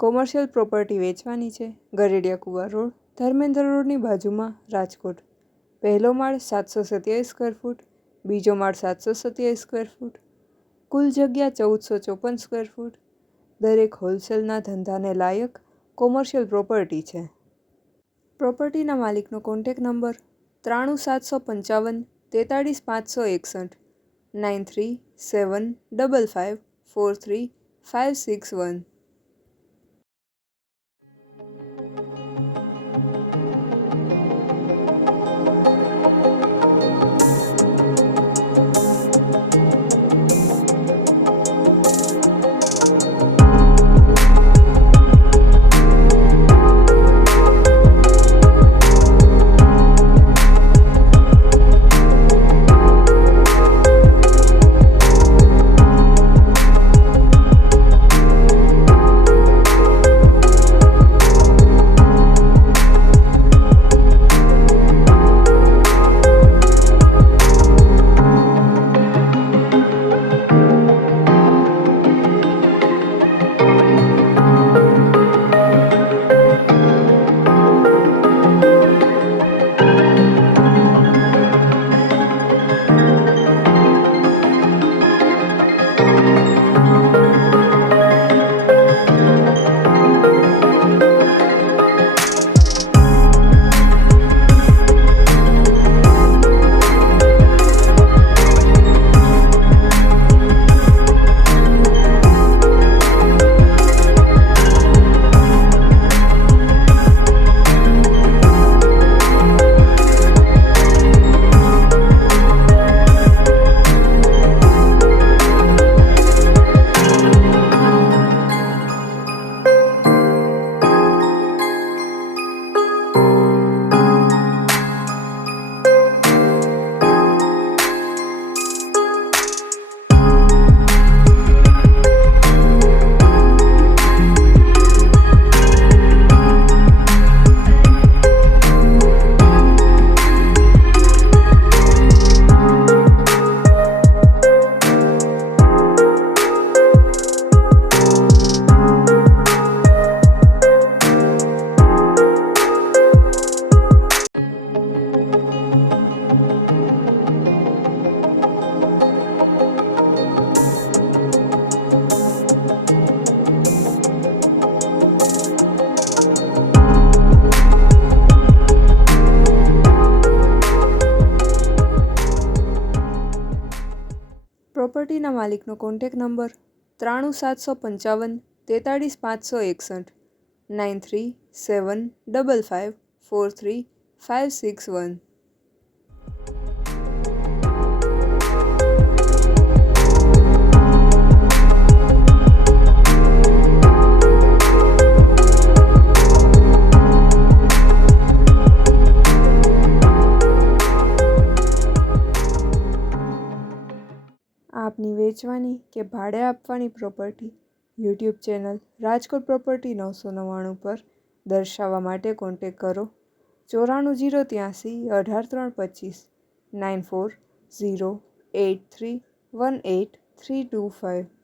Commercial property વેચવાની છે. ગરેડિયા કુવા રોડ, ધર્મેન્દ્ર રોડની બાજુમાં, રાજકોટ. પહેલો માળ 727 સ્ક્વેર ફૂટ, બીજો માળ 727 સ્ક્વેર ફૂટ, કુલ જગ્યા 1454 સ્ક્વેર ફૂટ. દરેક હોલસેલના ધંધાને લાયક કોમર્શિયલ પ્રોપર્ટી છે. પ્રોપર્ટીના માલિકનો કોન્ટેક્ટ નંબર 93755 43561 9375543561. પ્રોપર્ટીના માલિકનો કોન્ટેક્ટ નંબર 93755 43561 9375543561. આપની વેચવાની કે ભાડે આપવાની property YouTube channel Rajkot property 999 પર દર્શાવવા માટે કોન્ટેક્ટ કરો 94 083 18 325 94 083 18325.